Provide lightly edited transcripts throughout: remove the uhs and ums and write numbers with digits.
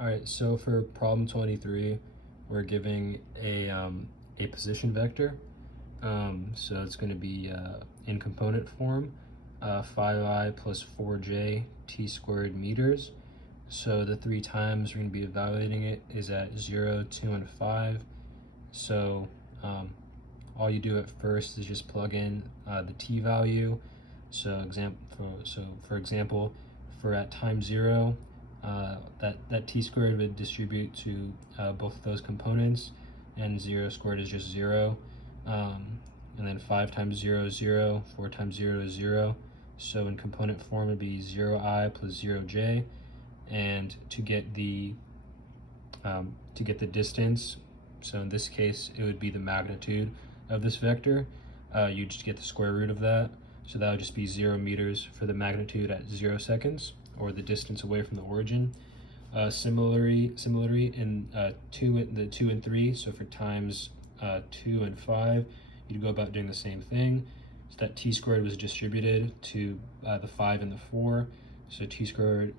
All right, so for problem 23, we're giving a position vector. So it's going to be in component form, 5i plus 4j t squared meters. So the three times we're going to be evaluating it is at 0, 2, and 5. So all you do at first is just plug in the t value. So for example, for at time 0, that t squared would distribute to both of those components, and 0 squared is just 0. And then 5 times 0 is 0, 4 times 0 is 0. So in component form it would be 0i plus 0j. And to get the distance, so in this case it would be the magnitude of this vector, you just get the square root of that. So that would just be 0 meters for the magnitude at 0 seconds, or the distance away from the origin. Similarly in the 2 and 3, so for times 2 and 5, you'd go about doing the same thing. So that t squared was distributed to the 5 and the 4. So t squared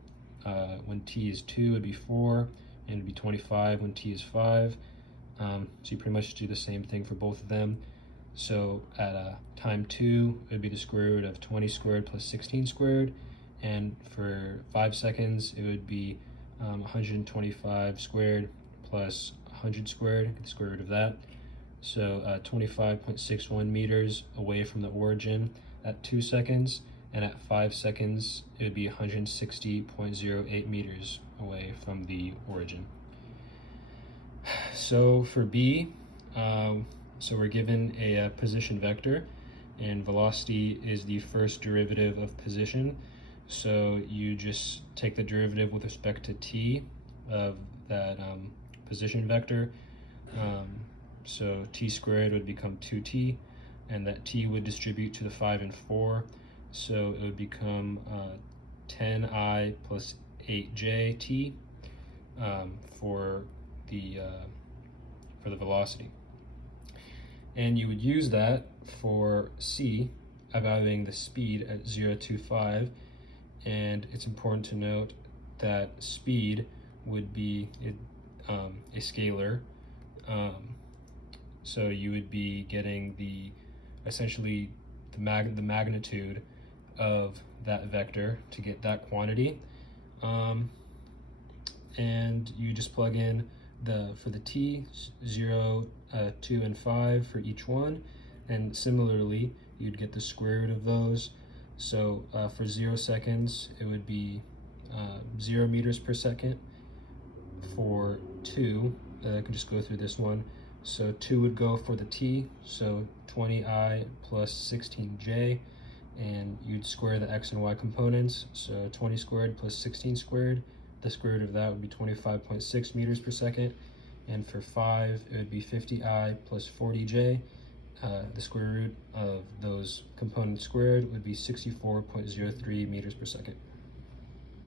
when t is 2 would be 4, and it would be 25 when t is 5. So you pretty much do the same thing for both of them. So at time 2, it would be the square root of 20 squared plus 16 squared. And for 5 seconds, it would be 125 squared plus 100 squared, get the square root of that. So 25.61 meters away from the origin at 2 seconds, and at 5 seconds, it would be 160.08 meters away from the origin. So for B, so we're given a position vector, and velocity is the first derivative of position. So you just take the derivative with respect to t of that position vector. So t squared would become 2t, and that t would distribute to the 5 and 4. So it would become 10i plus 8j for the velocity. And you would use that for C, evaluating the speed at 0 to 5. And it's important to note that speed would be a scalar. So you would be getting essentially the magnitude of that vector to get that quantity. And you just plug in for the t, 0, 2, and 5 for each one. And similarly, you'd get the square root of those. So for 0 seconds, it would be 0 meters per second. For 2, I can just go through this one. So 2 would go for the t, so 20i plus 16j, and you'd square the x and y components. So 20 squared plus 16 squared, the square root of that would be 25.6 meters per second. And for 5, it would be 50i plus 40j. The square root of those components squared would be 64.03 meters per second.